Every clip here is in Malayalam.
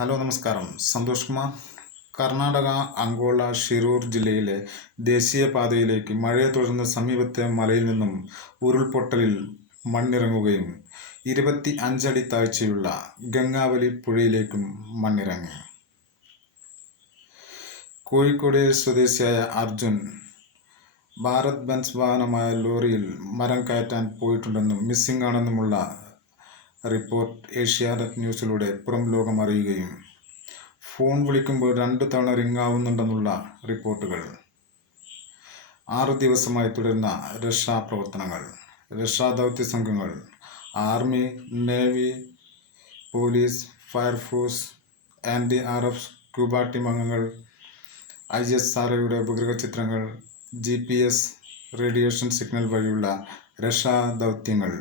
ഹലോ നമസ്കാരം. സന്തോഷ് കുമാർ. കർണാടക അങ്കോള ഷിരൂർ ജില്ലയിലെ ദേശീയപാതയിലേക്ക് മഴയെ തുടർന്ന് സമീപത്തെ മലയിൽ നിന്നും ഉരുൾപൊട്ടലിൽ മണ്ണിറങ്ങുകയും 25 അടി താഴ്ചയുള്ള ഗംഗാവലി പുഴയിലേക്കും മണ്ണിറങ്ങി. കോഴിക്കോട് സ്വദേശിയായ അർജുൻ ഭാരത് ബെൻസ് വാഹനമായ ലോറിയിൽ മരം കയറ്റാൻ പോയിട്ടുണ്ടെന്നും മിസ്സിംഗ് ആണെന്നുമുള്ള റിപ്പോർട്ട് ഏഷ്യാനെറ്റ് ന്യൂസിലൂടെ പുറം ലോകം അറിയുകയും ഫോൺ വിളിക്കുമ്പോൾ 2 തവണ റിംഗ് ആവുന്നുണ്ടെന്നുള്ള റിപ്പോർട്ടുകൾ. 6 ദിവസമായി തുടരുന്ന രക്ഷാപ്രവർത്തനങ്ങൾ. രക്ഷാദൗത്യ സംഘങ്ങൾ, army, navy, police, fire force, NDRF, scuba team അംഗങ്ങൾ, ISROയുടെ ഉപഗ്രഹ ചിത്രങ്ങൾ, GPS, റേഡിയേഷൻ സിഗ്നൽ വഴിയുള്ള രക്ഷാദൗത്യങ്ങൾ.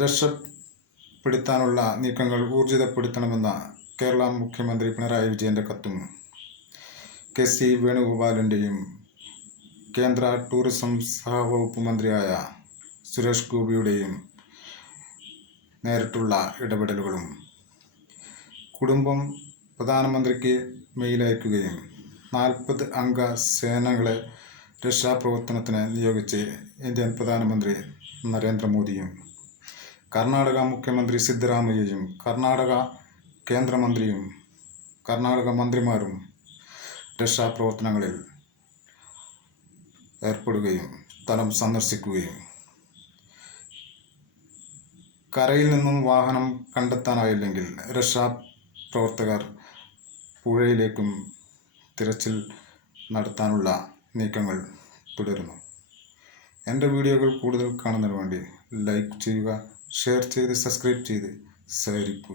രക്ഷപ്പെടുത്താനുള്ള നീക്കങ്ങൾ ഊർജിതപ്പെടുത്തണമെന്ന കേരള മുഖ്യമന്ത്രി പിണറായി വിജയൻ്റെ കത്തും KC വേണുഗോപാലിൻ്റെയും കേന്ദ്ര ടൂറിസം സഹവകുപ്പ് മന്ത്രിയായ സുരേഷ് ഗോപിയുടെയും നേരിട്ടുള്ള ഇടപെടലുകളും. കുടുംബം പ്രധാനമന്ത്രിക്ക് മെയിലയക്കുകയും 40 അംഗ സേനകളെ രക്ഷാപ്രവർത്തനത്തിന് നിയോഗിച്ച് ഇന്ത്യൻ പ്രധാനമന്ത്രി നരേന്ദ്രമോദിയും കർണാടക മുഖ്യമന്ത്രി സിദ്ധരാമയ്യയും കർണാടക കേന്ദ്രമന്ത്രിയും കർണാടക മന്ത്രിമാരും രക്ഷാപ്രവർത്തനങ്ങളിൽ ഏർപ്പെടുകയും സ്ഥലം സന്ദർശിക്കുകയും. കരയിൽ നിന്നും വാഹനം കണ്ടെത്താനായില്ലെങ്കിൽ രക്ഷാപ്രവർത്തകർ പുഴയിലേക്കും തിരച്ചിൽ നടത്താനുള്ള നീക്കങ്ങൾ തുടരുന്നു. എൻ്റെ വീഡിയോകൾ കൂടുതൽ കാണുന്നതിന് വേണ്ടി ലൈക്ക് ചെയ്യുക, ഷെയർ ചെയ്ത് സബ്സ്ക്രൈബ് ചെയ്ത് സഹകരിക്കൂ.